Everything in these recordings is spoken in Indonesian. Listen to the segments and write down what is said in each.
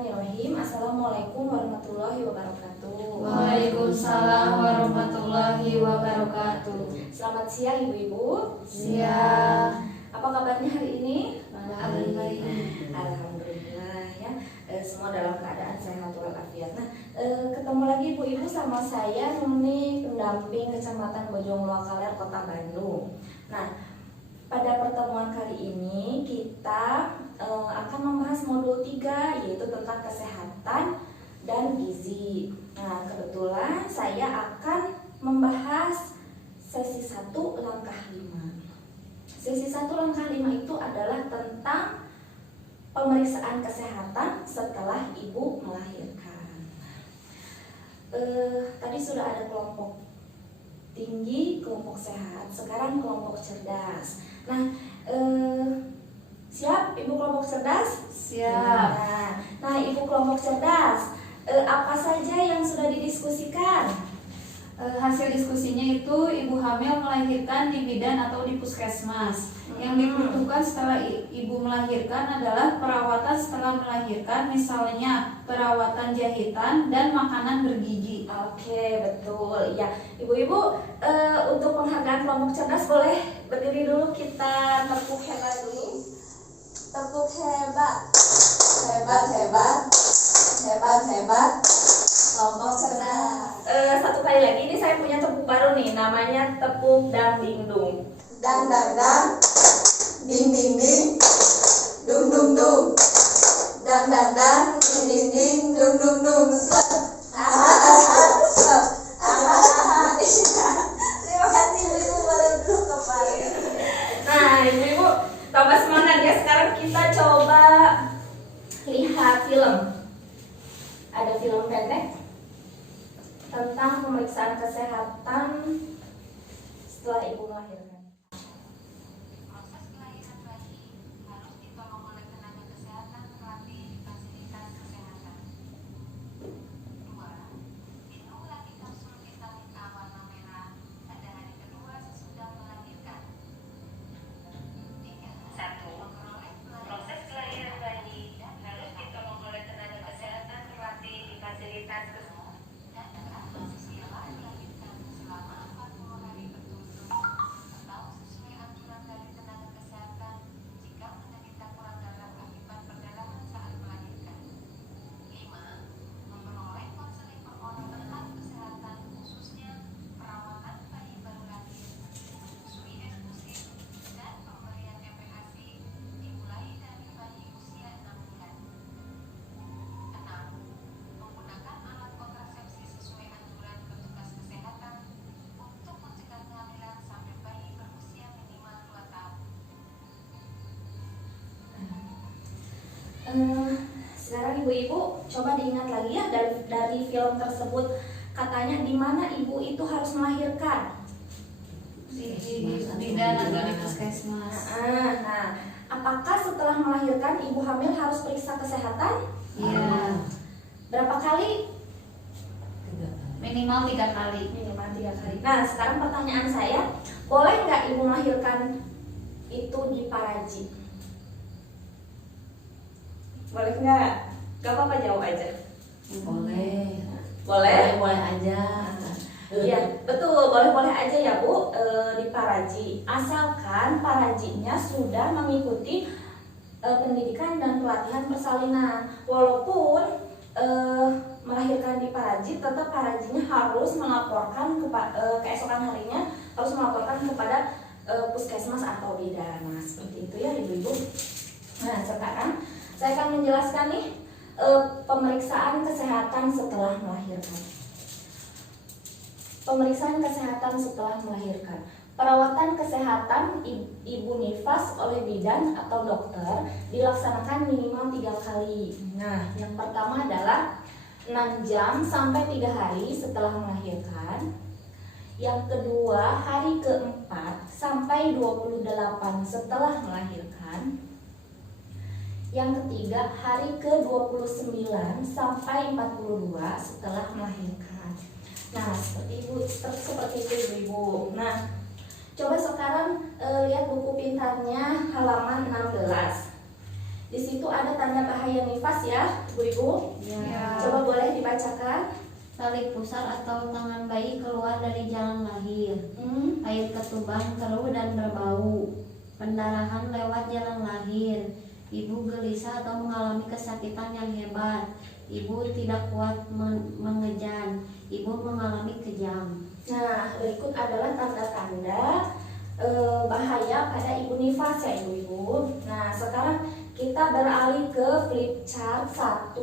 Bismillahirrahmanirrahim. Assalamualaikum warahmatullahi wabarakatuh. Waalaikumsalam warahmatullahi wabarakatuh. Selamat siang ibu-ibu. Siang. Apa kabarnya hari ini? Baik. Alhamdulillah ya. Semua dalam keadaan sehat walafiat. Nah, ketemu lagi ibu-ibu sama saya Nuni, pendamping Kecamatan Bojongloa Kaler, Kota Bandung. Nah, pada pertemuan kali ini kita akan membahas modul 3, yaitu tentang kesehatan dan gizi. Nah, kebetulan saya akan membahas sesi 1 langkah 5. Sesi 1 langkah 5 itu adalah tentang pemeriksaan kesehatan setelah ibu melahirkan. Tadi sudah ada kelompok tinggi, kelompok sehat, sekarang kelompok cerdas. Nah, siap ibu kelompok cerdas? Siap. Nah, ibu kelompok cerdas, apa saja yang sudah didiskusikan? Hasil diskusinya itu ibu hamil melahirkan di bidan atau di puskesmas. Yang dibutuhkan setelah ibu melahirkan adalah perawatan setelah melahirkan, misalnya perawatan jahitan dan makanan bergizi. Oke, betul. Ya, ibu-ibu, untuk penghargaan kelompok cerdas boleh berdiri dulu, kita tepuk hebat dulu. Tepuk hebat. Hebat, hebat. Hebat, hebat. Kelompok cerdas. Satu kali lagi, ini saya punya tepuk baru nih, namanya tepuk dang ding dung. Dang dang dang, ding ding ding, dung dung dung, dang dang dang, ding ding ding, dung dung dung. Terima kasih ibu, boleh duduk kembali. Nah, ibu-ibu tambah semangat ya. Sekarang kita coba lihat film. Ada film pendek tentang pemeriksaan kesehatan setelah ibu melahirkan. Proses kelahiran bayi harus ditolong oleh tenaga kesehatan terlatih di fasilitas kesehatan. 2. Minum ulangi kapsul vitamin A warna merah pada hari kedua sesudah melahirkan. 3. 1. Proses kelahiran bayi harus ditolong oleh tenaga kesehatan terlatih di fasilitas kesehatan. Dan dapat siapa melahirkan selama 40 hari berturut-turut atau sesuai anjuran dari tenaga kesehatan jika menderita kurang darah akibat perdarahan saat melahirkan. 5. Memperoleh konseling perawatan kesehatan khususnya perawatan bayi baru lahir, menyusui eksklusif, dan pemberian MPASI dimulai dari bayi usia 6 bulan. 6. Menggunakan alat kontrasepsi sesuai anjuran petugas kesehatan untuk mencegah kehamilan sampai bayi berusia minimal 2 tahun. Sekarang ibu-ibu coba diingat lagi ya, dari film tersebut katanya di mana ibu itu harus melahirkan. Di bidan atau di puskesmas. Nah, apakah setelah melahirkan ibu hamil harus periksa kesehatan? Iya. Berapa kali? Minimal 3 kali. Minimal 3 kali. Nah, sekarang pertanyaan saya, boleh nggak ibu melahirkan itu di Paraji? Boleh nggak? Gak apa-apa, jawab aja. Boleh. Boleh? Boleh aja. Iya, betul, boleh-boleh aja ya Bu, di Paraji. Asalkan Parajinya sudah mengikuti pendidikan dan pelatihan persalinan. Walaupun melahirkan di Paraji, tetap Parajinya harus melaporkan keesokan harinya harus melaporkan kepada puskesmas atau bidan. Nah, seperti itu ya ibu-ibu. Nah, sekarang saya akan menjelaskan nih pemeriksaan kesehatan setelah melahirkan. Pemeriksaan kesehatan setelah melahirkan. Perawatan kesehatan ibu nifas oleh bidan atau dokter dilaksanakan minimal 3 kali. Nah, yang pertama adalah 6 jam sampai 3 hari setelah melahirkan. Yang kedua, hari keempat sampai 28 setelah melahirkan. Yang ketiga, hari ke-29 sampai 42 setelah melahirkan. Nah, seperti itu ibu-ibu. Nah, coba sekarang lihat buku pintarnya halaman 16. Di situ ada tanda bahaya nifas ya, Ibu-ibu. Ya. Coba boleh dibacakan. Tali pusar atau tangan bayi keluar dari jalan lahir. Air ketuban keruh dan berbau. Pendarahan lewat jalan lahir. Ibu gelisah atau mengalami kesakitan yang hebat. Ibu tidak kuat mengejan. Ibu mengalami kejang. Nah, berikut adalah tanda-tanda bahaya pada ibu nifas ya Ibu-ibu. Nah, sekarang kita beralih ke flip chart 1.7.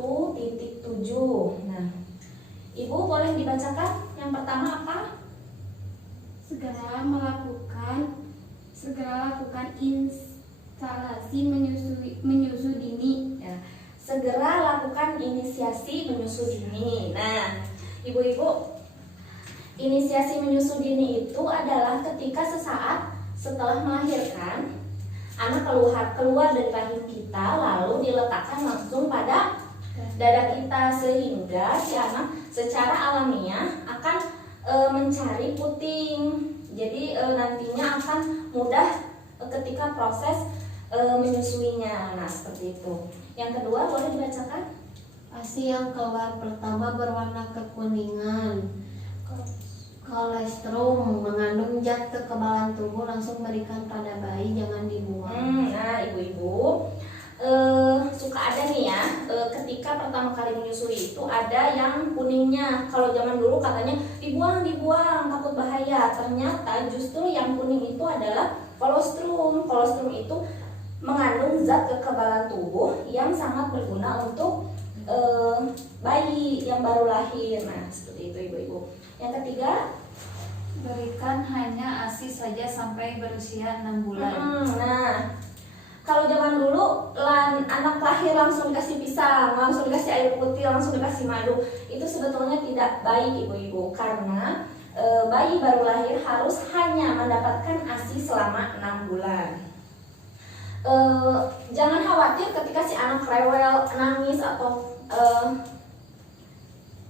Nah, Ibu boleh dibacakan yang pertama apa? Segera lakukan instalasi menyusu dini. Ya, segera lakukan inisiasi menyusu dini. Nah, Ibu-ibu, inisiasi menyusu dini itu adalah ketika sesaat setelah melahirkan, anak keluar dari rahim kita lalu diletakkan langsung pada dada kita, sehingga si anak secara alamiah akan mencari puting. Jadi nantinya akan mudah ketika proses menyusuinya. Nah, seperti itu. Yang kedua boleh dibacakan? ASI yang keluar pertama berwarna kekuningan. Kolestrum mengandung zat kekebalan tubuh, langsung berikan pada bayi, jangan dibuang. Nah, Ibu-ibu, suka ada nih ya, ketika pertama kali menyusui itu ada yang kuningnya. Kalau zaman dulu katanya dibuang takut bahaya. Ternyata justru yang kuning itu adalah kolostrum. Kolostrum itu mengandung zat kekebalan tubuh yang sangat berguna untuk bayi yang baru lahir. Nah, seperti itu Ibu-ibu. Yang ketiga, Berikan hanya ASI saja sampai berusia 6 bulan. Nah, kalau zaman dulu anak lahir langsung dikasih pisang, langsung dikasih air putih, langsung dikasih madu, itu sebetulnya tidak baik Ibu-ibu, karena bayi baru lahir harus hanya mendapatkan ASI selama 6 bulan. Jangan khawatir ketika si anak rewel, nangis atau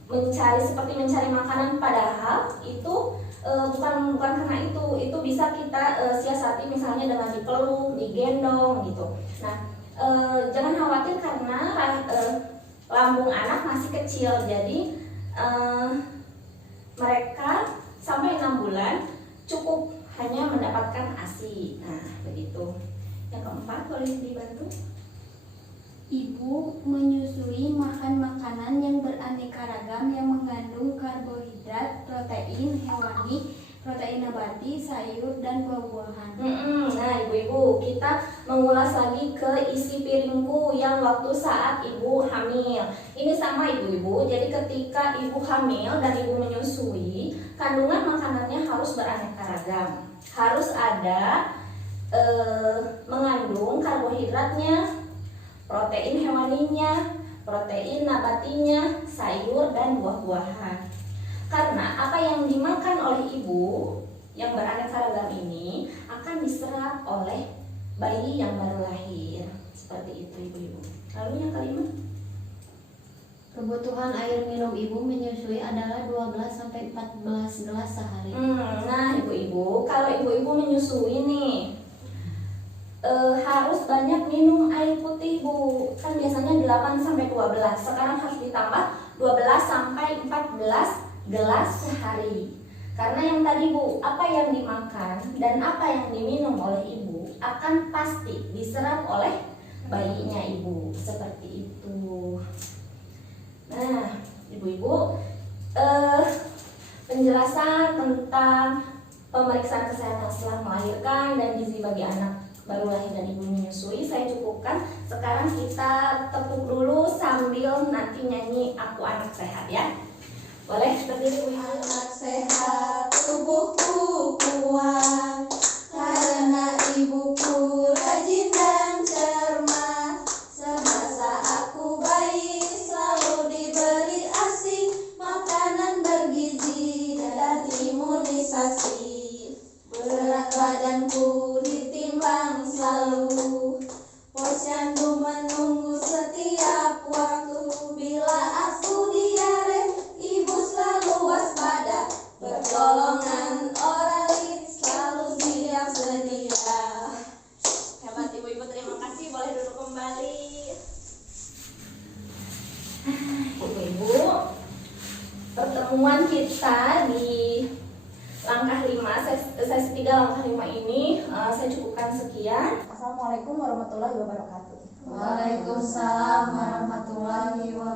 mencari makanan, padahal itu bukan karena itu bisa kita siasati misalnya dengan dipeluk, digendong gitu. Nah, jangan khawatir karena lambung anak masih kecil, jadi mereka sampai 6 bulan cukup hanya mendapatkan ASI. Nah, begitu. Yang keempat boleh dibantu? Ibu menyusui makan makanan yang beraneka ragam yang mengandung karbohidrat, protein hewani, protein nabati, sayur, dan buah-buahan. Nah, Ibu-ibu, kita mengulas lagi ke isi piringku yang waktu saat ibu hamil. Ini sama Ibu-ibu, jadi ketika ibu hamil dan ibu menyusui, kandungan makanannya harus beraneka ragam. Harus ada mengandung karbohidratnya, protein hewaninya, protein nabatinya, sayur, dan buah-buahan. Karena apa yang dimakan oleh ibu yang beraneka ragam ini akan diserap oleh bayi yang baru lahir. Seperti itu Ibu-ibu. Lalu yang kelima, Kebutuhan air minum ibu menyusui adalah 12-14 gelas sehari. Nah Ibu-ibu, kalau Ibu-ibu menyusui nih, harus banyak minum air putih Bu. Kan biasanya 8-12, sekarang harus ditambah 12-14 gelas sehari. Karena yang tadi Bu, apa yang dimakan dan apa yang diminum oleh ibu akan pasti diserap oleh bayinya ibu. Seperti itu. Nah, Ibu-ibu, penjelasan tentang pemeriksaan kesehatan setelah melahirkan dan gizi bagi anak baru lahir dan ibu menyusui saya cukupkan. Sekarang kita tepuk dulu sambil nanti nyanyi Aku Anak Sehat ya. Boleh berdiri Bu? Anak sehat, tubuhku kuat, karena ibuku rajin dan cermat. Semasa aku bayi selalu diberi ASI, makanan bergizi dan imunisasi. Berat badanku ditimbang selalu, posyandu menunggu setiap waktu. Bila aku diare, ibu selalu waspada, pertolongan oralit selalu siap sedia. Hebat Ibu-ibu. Ibu-ibu, pertemuan kita di langkah 5, sesi 3 langkah 5 ini saya cukupkan sekian. Assalamualaikum warahmatullahi wabarakatuh. Waalaikumsalam warahmatullahi wabarakatuh.